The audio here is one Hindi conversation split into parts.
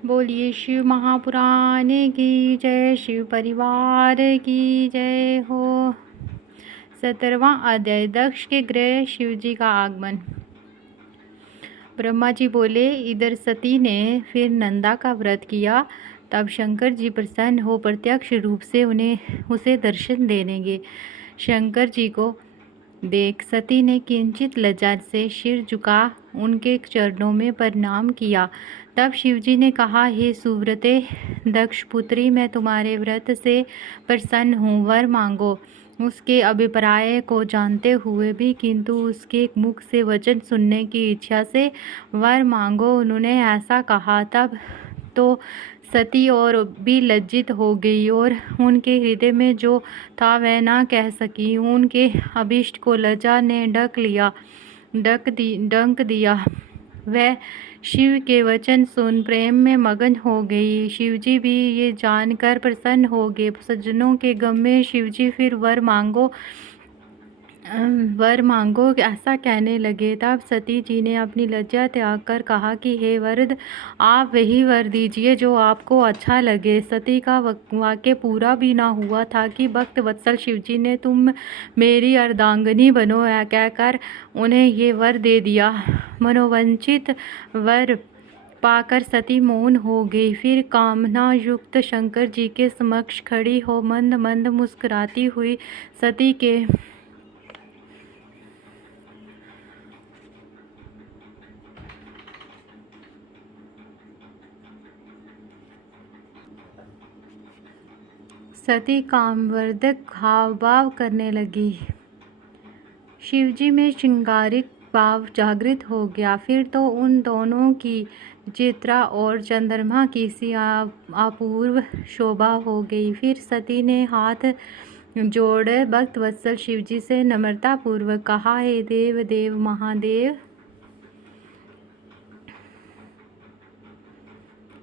बोलिए शिव महापुराण की जय, शिव परिवार की जय हो। 17वां अध्याय, दक्ष के गृह शिव जी का आगमन। ब्रह्मा जी बोले, इधर सती ने फिर नंदा का व्रत किया। तब शंकर जी प्रसन्न हो प्रत्यक्ष रूप से उसे दर्शन देने गए। शंकर जी को देख सती ने किंचित लज्जा से सिर झुका उनके चरणों में प्रणाम किया। तब शिवजी ने कहा, हे सुव्रते दक्ष पुत्री, मैं तुम्हारे व्रत से प्रसन्न हूँ, वर मांगो। उसके अभिप्राय को जानते हुए भी किंतु उसके मुख से वचन सुनने की इच्छा से वर मांगो उन्होंने ऐसा कहा। तब तो सती और भी लज्जित हो गई और उनके हृदय में जो था वह ना कह सकी। उनके अभीष्ट को लज्जा ने डंक दिया। वह शिव के वचन सुन प्रेम में मगन हो गई। शिवजी भी ये जानकर प्रसन्न हो गए। सज्जनों के गम में शिवजी फिर वर मांगो ऐसा कहने लगे। तब सती जी ने अपनी लज्जा त्याग कर कहा कि हे वरद, आप वही वर दीजिए जो आपको अच्छा लगे। सती का वाक्य पूरा भी ना हुआ था कि भक्त वत्सल शिवजी ने तुम मेरी अर्धांगिनी बनो कहकर उन्हें ये वर दे दिया। मनोवंचित वर पाकर सती मौन हो गई। फिर कामना युक्त शंकर जी के समक्ष खड़ी हो मंद मंद मुस्कुराती हुई सती कामवर्धक हाव भाव करने लगी। शिवजी में श्रृंगारिक भाव जागृत हो गया। फिर तो उन दोनों की चित्रा और चंद्रमा की सी अपूर्व शोभा हो गई। फिर सती ने हाथ जोड़े भक्त वत्सल शिवजी से नम्रता पूर्वक कहा, हे देव देव महादेव,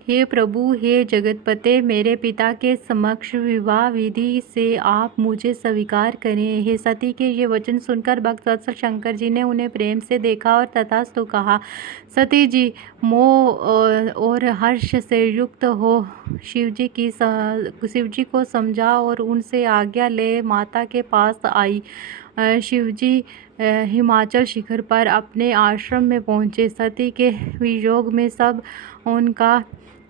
हे प्रभु, हे जगतपते, मेरे पिता के समक्ष विवाह विधि से आप मुझे स्वीकार करें। हे सती के ये वचन सुनकर भक्त वत्सल शंकर जी ने उन्हें प्रेम से देखा और तथास्तु कहा। सती जी मोह और हर्ष से युक्त हो शिवजी को समझा और उनसे आज्ञा ले माता के पास आई। शिवजी हिमाचल शिखर पर अपने आश्रम में पहुँचे। सती के वियोग में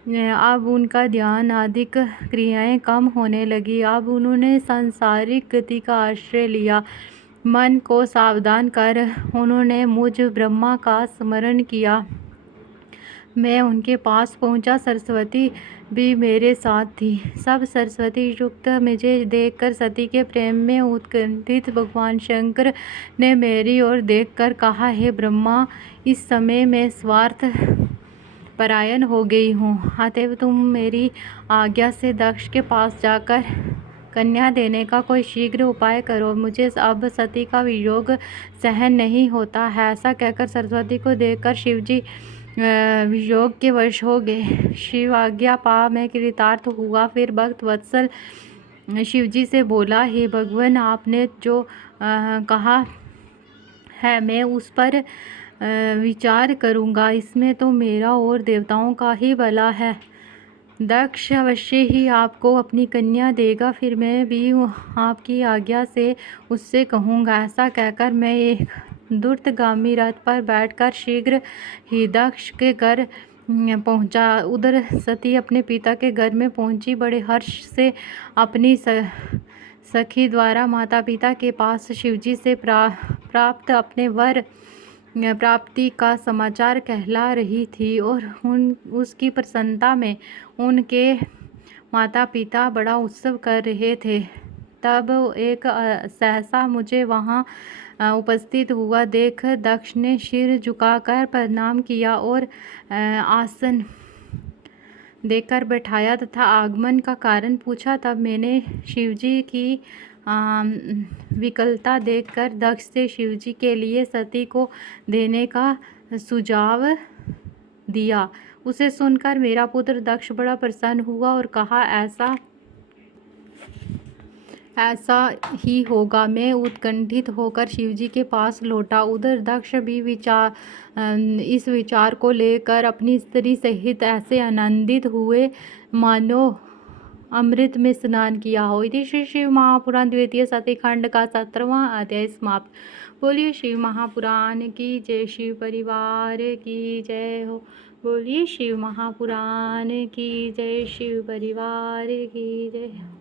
अब उनका ध्यान अधिक, क्रियाएं कम होने लगी। अब उन्होंने सांसारिक गति का आश्रय लिया। मन को सावधान कर उन्होंने मुझ ब्रह्मा का स्मरण किया। मैं उनके पास पहुंचा। सरस्वती भी मेरे साथ थी। सब सरस्वती युक्त मुझे देखकर सती के प्रेम में उत्कंठित भगवान शंकर ने मेरी ओर देखकर कहा, हे ब्रह्मा, इस समय मैं स्वार्थ परायण हो गई हूँ। अतएव तुम मेरी आज्ञा से दक्ष के पास जाकर कन्या देने का कोई शीघ्र उपाय करो। मुझे अब सती का वियोग सहन नहीं होता है। ऐसा कहकर सरस्वती को देखकर शिवजी वियोग के वश हो गए। शिव आज्ञा पा मैं कृतार्थ हुआ। फिर भक्त वत्सल शिवजी से बोला, हे भगवान, आपने जो कहा है मैं उस पर विचार करूँगा। इसमें तो मेरा और देवताओं का ही भला है। दक्ष अवश्य ही आपको अपनी कन्या देगा। फिर मैं भी आपकी आज्ञा से उससे कहूँगा। ऐसा कहकर मैं एक द्रुतगामी रथ पर बैठकर शीघ्र ही दक्ष के घर पहुँचा। उधर सती अपने पिता के घर में पहुँची। बड़े हर्ष से अपनी सखी द्वारा माता पिता के पास शिवजी से प्राप्त अपने वर प्राप्ति का समाचार कहला रही थी और उसकी प्रसन्नता में उनके माता पिता बड़ा उत्सव कर रहे थे। तब एक सहसा मुझे वहाँ उपस्थित हुआ देख दक्ष ने सिर झुकाकर प्रणाम किया और आसन देकर बैठाया तथा आगमन का कारण पूछा। तब मैंने शिवजी की विकलता देखकर दक्ष से शिवजी के लिए सती को देने का सुझाव दिया। उसे सुनकर मेरा पुत्र दक्ष बड़ा प्रसन्न हुआ और कहा, ऐसा ऐसा ही होगा। मैं उत्कंठित होकर शिवजी के पास लौटा। उधर दक्ष भी इस विचार को लेकर अपनी स्त्री सहित ऐसे आनंदित हुए मानो अमृत में स्नान किया हो। इति श्री शिव महापुराण द्वितीय सतीखंड का 17वां अध्याय समाप्त। बोलिए शिव महापुराण की जय, शिव परिवार की जय हो। बोलिए शिव महापुराण की जय, शिव परिवार की जय।